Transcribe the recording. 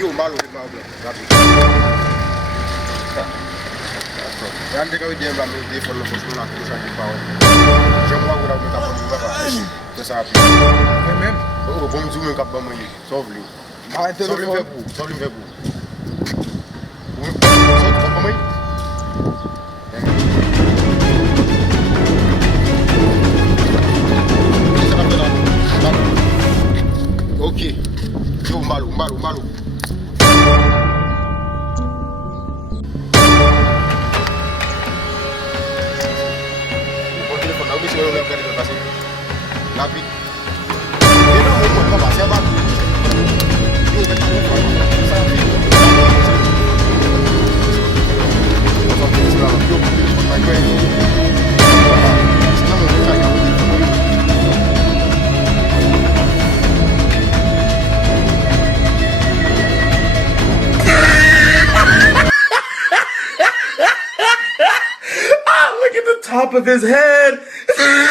Io malo di Mauro, yande kawi dem lam di fon ko suna ko sa di bawo je mo wura ko ta ko ba to sa bi même o bom zoom ka ba mo yi sovli ma téléphone sovli febu so ko ba mo ok yo malu Nabi, dia nak membuat apa? Siapa? You kan membuat sapi. Sapi Islam, you pilih my way. Senang membuat yang Look at the top of his head.